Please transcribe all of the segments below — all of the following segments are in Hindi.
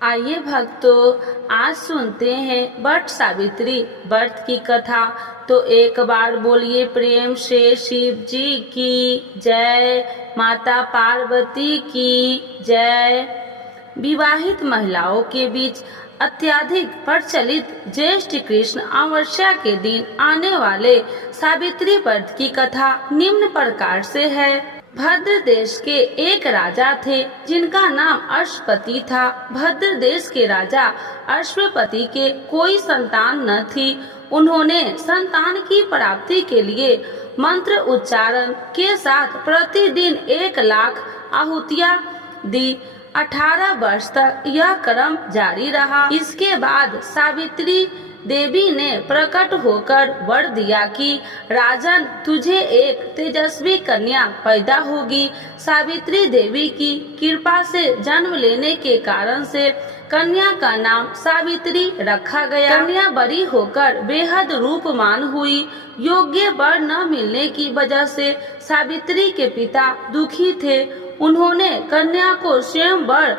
आइए भक्तों, आज सुनते हैं वट सावित्री व्रत की कथा। तो एक बार बोलिए प्रेम से शिव जी की जय, माता पार्वती की जय। विवाहित महिलाओं के बीच अत्यधिक प्रचलित ज्येष्ठ कृष्ण अमावस्या के दिन आने वाले सावित्री व्रत की कथा निम्न प्रकार से है। भद्र देश के एक राजा थे जिनका नाम अश्वपति था। भद्र देश के राजा अश्वपति के कोई संतान न थी। उन्होंने संतान की प्राप्ति के लिए मंत्र उच्चारण के साथ प्रतिदिन 1,00,000 आहुतियां दी। 18 वर्ष तक यह क्रम जारी रहा। इसके बाद सावित्री देवी ने प्रकट होकर वर दिया कि राजन, तुझे एक तेजस्वी कन्या पैदा होगी। सावित्री देवी की कृपा से जन्म लेने के कारण से कन्या का नाम सावित्री रखा गया। कन्या बड़ी होकर बेहद रूपमान हुई। योग्य वर न मिलने की वजह से सावित्री के पिता दुखी थे। उन्होंने कन्या को स्वयं वर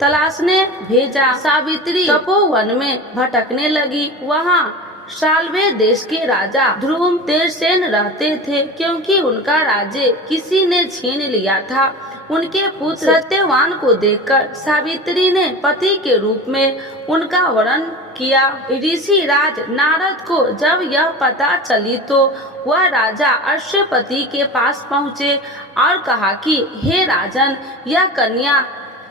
तलाशने भेजा। सावित्री तपोवन में भटकने लगी। वहाँ शाल्वे देश के राजा ध्रुव तेरसेन रहते थे। क्योंकि उनका राज्य किसी ने छीन लिया था, उनके पुत्र सत्यवान को देखकर सावित्री ने पति के रूप में उनका वरण किया। ऋषि राज नारद को जब यह पता चली तो वह राजा अश्वपति के पास पहुँचे और कहा कि हे राजन, यह कन्या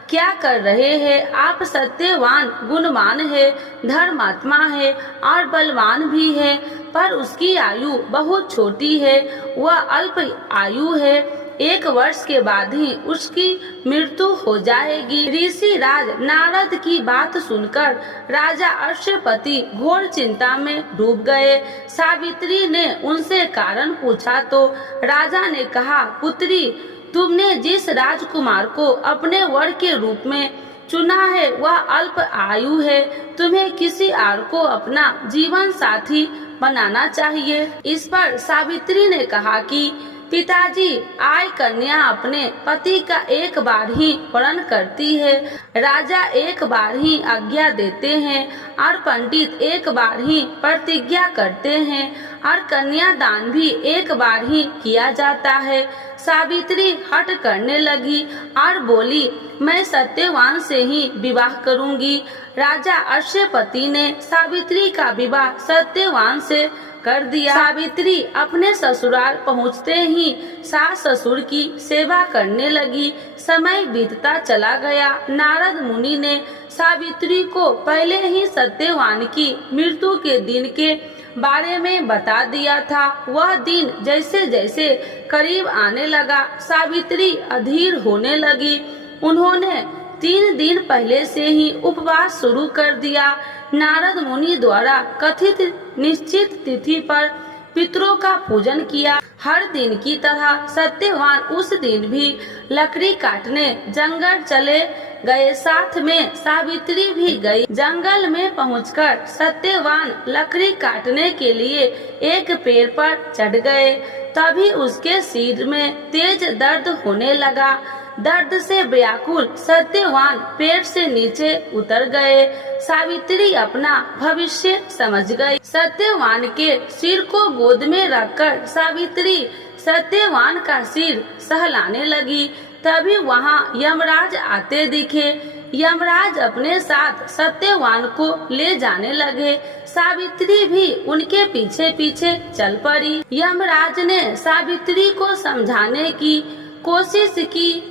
क्या कर रहे हैं? आप सत्यवान, गुणवान है, धर्मात्मा है और बलवान भी है, पर उसकी आयु बहुत छोटी है। वह अल्प आयु है। 1 वर्ष के बाद ही उसकी मृत्यु हो जाएगी। ऋषि राज नारद की बात सुनकर राजा अश्वपति घोर चिंता में डूब गए। सावित्री ने उनसे कारण पूछा तो राजा ने कहा, पुत्री, तुमने जिस राजकुमार को अपने वर के रूप में चुना है वह अल्प आयु है। तुम्हें किसी और को अपना जीवन साथी बनाना चाहिए। इस पर सावित्री ने कहा कि पिताजी, आय कन्या अपने पति का एक बार ही वरण करती है, राजा एक बार ही आज्ञा देते हैं और पंडित एक बार ही प्रतिज्ञा करते हैं और कन्यादान भी एक बार ही किया जाता है। सावित्री हट करने लगी और बोली, मैं सत्यवान से ही विवाह करूंगी। राजा अश्वपति ने सावित्री का विवाह सत्यवान से कर दिया। सावित्री अपने ससुराल पहुंचते ही सास ससुर की सेवा करने लगी। समय बीतता चला गया। नारद मुनि ने सावित्री को पहले ही सत्यवान की मृत्यु के दिन के बारे में बता दिया था। वह दिन जैसे जैसे करीब आने लगा, सावित्री अधीर होने लगी। उन्होंने 3 दिन पहले से ही उपवास शुरू कर दिया। नारद मुनि द्वारा कथित निश्चित तिथि पर पितरों का पूजन किया। हर दिन की तरह सत्यवान उस दिन भी लकड़ी काटने जंगल चले गए। साथ में सावित्री भी गई। जंगल में पहुंचकर सत्यवान लकड़ी काटने के लिए एक पेड़ पर चढ़ गए। तभी उसके सिर में तेज दर्द होने लगा। दर्द से व्याकुल सत्यवान पेड़ से नीचे उतर गए। सावित्री अपना भविष्य समझ गई। सत्यवान के सिर को गोद में रखकर सावित्री सत्यवान का सिर सहलाने लगी। तभी वहाँ यमराज आते दिखे। यमराज अपने साथ सत्यवान को ले जाने लगे। सावित्री भी उनके पीछे पीछे चल पड़ी। यमराज ने सावित्री को समझाने की कोशिश की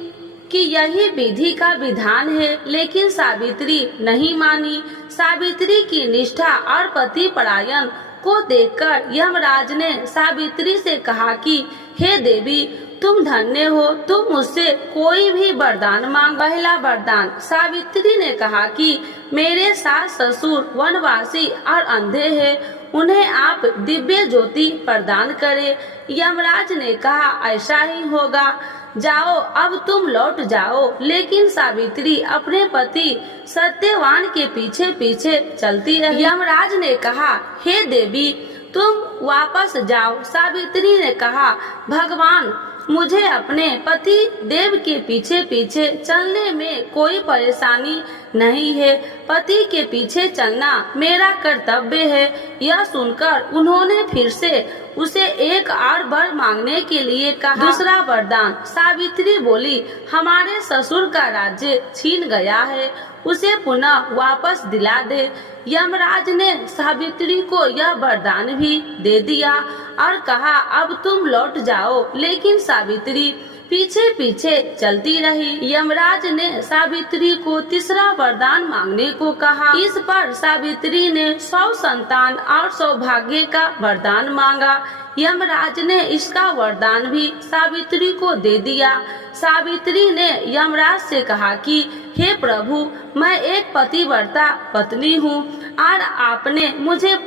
कि यही विधि का विधान है, लेकिन सावित्री नहीं मानी। सावित्री की निष्ठा और पति परायण को देखकर यमराज ने सावित्री से कहा कि हे देवी, तुम धन्य हो, तुम मुझसे कोई भी वरदान मांग। पहला वरदान। सावित्री ने कहा कि मेरे सास ससुर वनवासी और अंधे हैं, उन्हें आप दिव्य ज्योति प्रदान करें। यमराज ने कहा, ऐसा ही होगा, जाओ, अब तुम लौट जाओ। लेकिन सावित्री अपने पति सत्यवान के पीछे पीछे चलती रही। यमराज ने कहा, हे देवी, तुम वापस जाओ। सावित्री ने कहा, भगवान, मुझे अपने पति देव के पीछे पीछे चलने में कोई परेशानी नहीं है। पति के पीछे चलना मेरा कर्तव्य है। यह सुनकर उन्होंने फिर से उसे एक और वर मांगने के लिए कहा। दूसरा वरदान। सावित्री बोली, हमारे ससुर का राज्य छीन गया है, उसे पुनः वापस दिला दे। यमराज ने सावित्री को यह वरदान भी दे दिया और कहा, अब तुम लौट जाओ। लेकिन सावित्री पीछे पीछे चलती रही। यमराज ने सावित्री को तीसरा वरदान मांगने को कहा। इस पर सावित्री ने 100 संतान और सौभाग्य का वरदान मांगा। यमराज ने इसका वरदान भी सावित्री को दे दिया। सावित्री ने यमराज से कहा कि हे प्रभु, मैं एक पतिव्रता पत्नी हूँ और आपने मुझे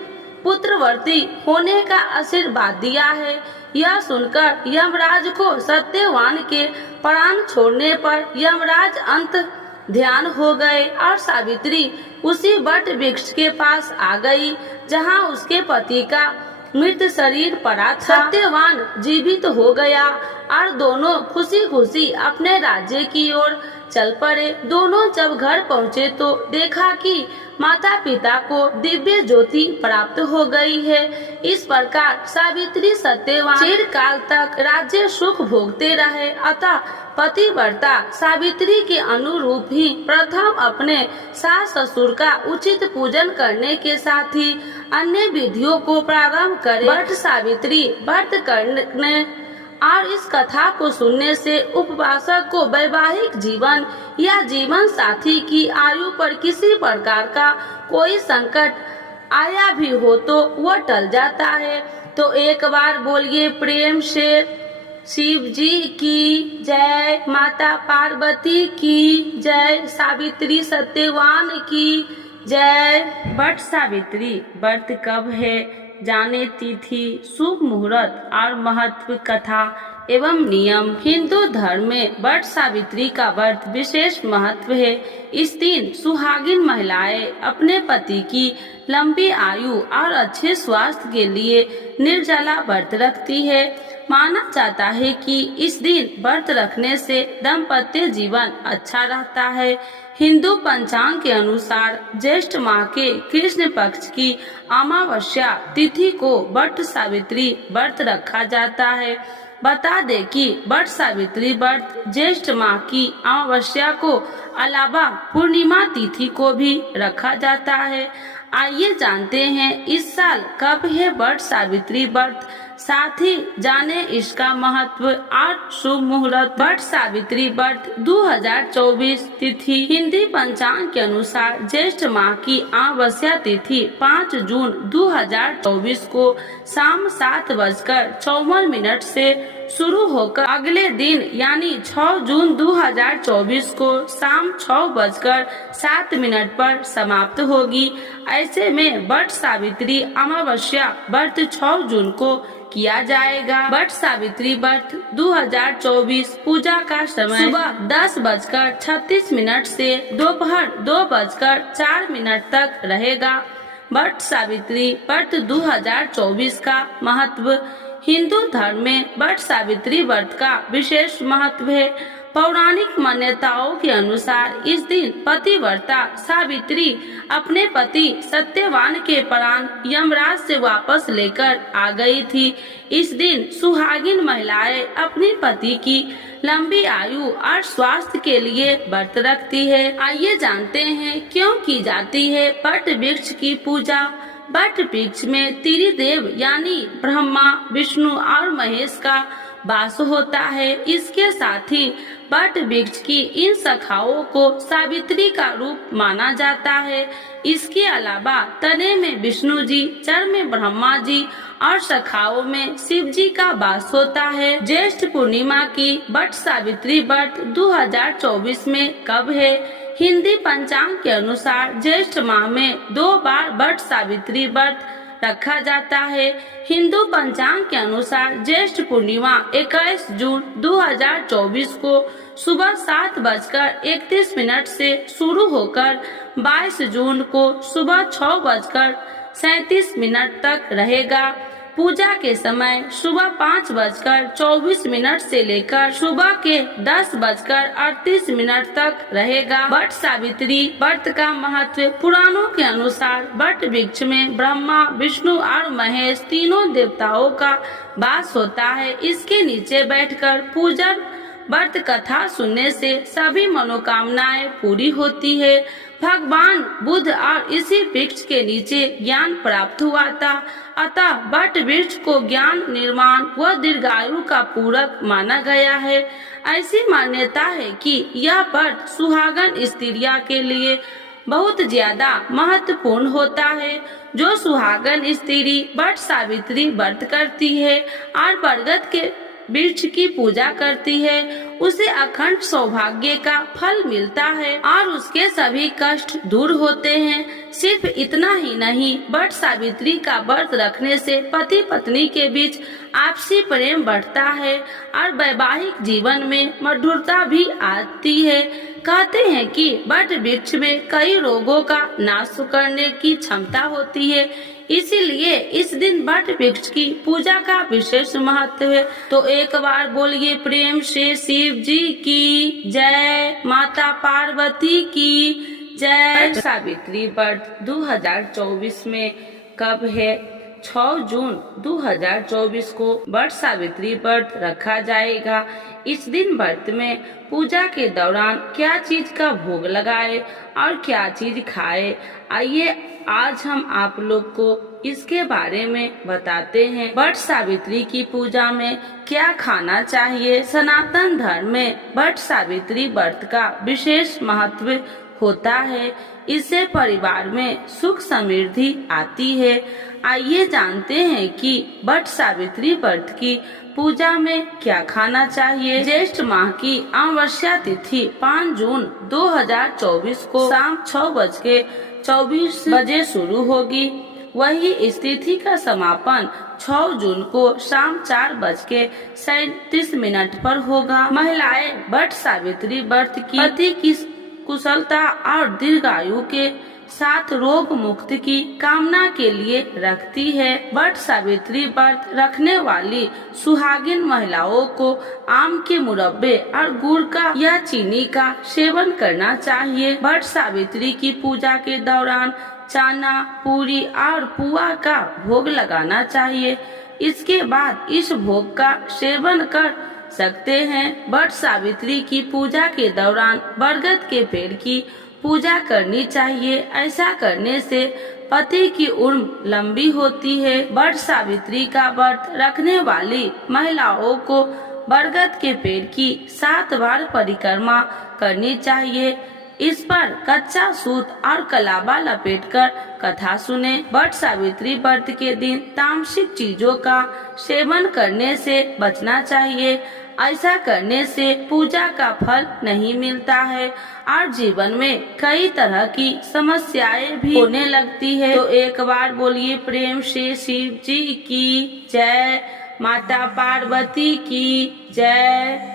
पुत्रवती होने का आशीर्वाद दिया है। यह सुनकर यमराज को सत्यवान के प्राण छोड़ने पर यमराज अंत ध्यान हो गए और सावित्री उसी वट वृक्ष के पास आ गई जहाँ उसके पति का मृत शरीर पड़ा था। सत्यवान जीवित हो गया और दोनों खुशी खुशी अपने राज्य की ओर चल पड़े। दोनों जब घर पहुँचे तो देखा कि माता पिता को दिव्य ज्योति प्राप्त हो गई है। इस प्रकार सावित्री सत्यवान चिरकाल तक राज्य सुख भोगते रहे। अतः पतिव्रता सावित्री के अनुरूप ही प्रथम अपने सास ससुर का उचित पूजन करने के साथ ही अन्य विधियों को प्रारंभ करे। व्रत सावित्री व्रत करने और इस कथा को सुनने से उपवासक को वैवाहिक जीवन या जीवन साथी की आयु पर किसी प्रकार का कोई संकट आया भी हो तो वह टल जाता है। तो एक बार बोलिए प्रेम से शिव जी की जय, माता पार्वती की जय, सावित्री सत्यवान की जय। व्रत सावित्री व्रत कब है, जाने तिथि, शुभ मुहूर्त और महत्व, कथा एवं नियम। हिंदू धर्म में व्रत सावित्री का व्रत विशेष महत्व है। इस दिन सुहागिन महिलाएं अपने पति की लंबी आयु और अच्छे स्वास्थ्य के लिए निर्जला व्रत रखती है। माना जाता है कि इस दिन व्रत रखने से दाम्पत्य जीवन अच्छा रहता है। हिंदू पंचांग के अनुसार ज्येष्ठ माह के कृष्ण पक्ष की अमावस्या तिथि को व्रत सावित्री व्रत रखा जाता है। बता दे कि व्रत सावित्री व्रत ज्येष्ठ माह की अमावस्या को अलावा पूर्णिमा तिथि को भी रखा जाता है। आइए जानते हैं इस साल कब है व्रत सावित्री व्रत, साथ ही जाने इसका महत्व और शुभ मुहूर्त। व्रत सावित्री व्रत 2024 तिथि हिंदी पंचांग के अनुसार ज्येष्ठ माह की अमावस्या तिथि 5 जून 2024 को शाम 7:54 से शुरू होकर अगले दिन यानी 6 जून 2024 को शाम 6:07 पर समाप्त होगी। ऐसे में व्रत सावित्री अमावस्या व्रत 6 जून को किया जाएगा। व्रत सावित्री व्रत 2024 पूजा का समय सुबह 10:36 से दोपहर 2:04 तक रहेगा। व्रत सावित्री व्रत 2024 का महत्व। हिंदू धर्म में व्रत सावित्री व्रत का विशेष महत्व है। पौराणिक मान्यताओं के अनुसार इस दिन पतिव्रता सावित्री अपने पति सत्यवान के प्राण यमराज से वापस लेकर आ गई थी। इस दिन सुहागिन महिलाएं अपने पति की लंबी आयु और स्वास्थ्य के लिए व्रत रखती है। आइए जानते हैं क्यों की जाती है वट वृक्ष की पूजा। वट वृक्ष में त्रिदेव यानी ब्रह्मा, विष्णु और महेश का वास होता है। इसके साथ ही वट वृक्ष की इन शाखाओं को सावित्री का रूप माना जाता है। इसके अलावा तने में विष्णु जी, जड़ में ब्रह्मा जी और शाखाओं में शिव जी का वास होता है। ज्येष्ठ पूर्णिमा की वट सावित्री व्रत 2024 में कब है? हिंदी पंचांग के अनुसार ज्येष्ठ माह में 2 बार वट सावित्री व्रत रखा जाता है। हिंदू पंचांग के अनुसार ज्येष्ठ पूर्णिमा 21 जून 2024 को सुबह 7:31 से शुरू होकर 22 जून को सुबह 6:37 तक रहेगा। पूजा के समय सुबह 5:24 से लेकर सुबह के 10:38 तक रहेगा। वट सावित्री व्रत का महत्व पुराणों के अनुसार वट वृक्ष में ब्रह्मा, विष्णु और महेश तीनों देवताओं का वास होता है। इसके नीचे बैठकर पूजन व्रत कथा सुनने से सभी मनोकामनाएं पूरी होती है। भगवान बुद्ध और इसी वृक्ष के नीचे ज्ञान प्राप्त हुआ था, अतः वट वृक्ष को ज्ञान, निर्माण व दीर्घायु का पूरक माना गया है। ऐसी मान्यता है कि यह व्रत सुहागन स्त्रियों के लिए बहुत ज्यादा महत्वपूर्ण होता है। जो सुहागन स्त्री वट सावित्री व्रत करती है और बरगद के वृक्ष की पूजा करती है, उसे अखंड सौभाग्य का फल मिलता है और उसके सभी कष्ट दूर होते हैं। सिर्फ इतना ही नहीं, वट सावित्री का व्रत रखने से पति पत्नी के बीच आपसी प्रेम बढ़ता है और वैवाहिक जीवन में मधुरता भी आती है। कहते हैं कि वट वृक्ष में कई रोगों का नाश करने की क्षमता होती है, इसीलिए इस दिन वट वृक्ष की पूजा का विशेष महत्व है। तो एक बार बोलिए प्रेम से शिव जी की जय, माता पार्वती की जय। वट सावित्री व्रत 2024 में कब है? 6 जून 2024 को वट सावित्री व्रत रखा जाएगा। इस दिन व्रत में पूजा के दौरान क्या चीज का भोग लगाए और क्या चीज खाए, आइए आज हम आप लोग को इसके बारे में बताते हैं। वट सावित्री की पूजा में क्या खाना चाहिए? सनातन धर्म में वट सावित्री व्रत का विशेष महत्व होता है। इससे परिवार में सुख समृद्धि आती है। आइए जानते हैं कि वट सावित्री व्रत की पूजा में क्या खाना चाहिए। ज्येष्ठ माह की अमावस्या तिथि 5 जून 2024 को शाम 6:24 शुरू होगी। वही इस तिथि का समापन 6 जून को शाम 4:37 पर होगा। महिलाएं वट सावित्री व्रत की पति की कुशलता और दीर्घायु के साथ रोग मुक्ति की कामना के लिए रखती है। वट सावित्री व्रत रखने वाली सुहागिन महिलाओं को आम के मुरब्बे और गुड़ का या चीनी का सेवन करना चाहिए। वट सावित्री की पूजा के दौरान चना, पूरी और पुआ का भोग लगाना चाहिए। इसके बाद इस भोग का सेवन कर सकते हैं। वट सावित्री की पूजा के दौरान बरगद के पेड़ की पूजा करनी चाहिए। ऐसा करने से पति की उम्र लंबी होती है। वट सावित्री का व्रत रखने वाली महिलाओं को बरगद के पेड़ की 7 बार परिक्रमा करनी चाहिए। इस पर कच्चा सूत और कलावा लपेटकर कथा सुने। वट सावित्री व्रत के दिन तामसिक चीजों का सेवन करने से बचना चाहिए। ऐसा करने से पूजा का फल नहीं मिलता है और जीवन में कई तरह की समस्याएं भी होने लगती है। तो एक बार बोलिए प्रेम से शिव जी की जय, माता पार्वती की जय।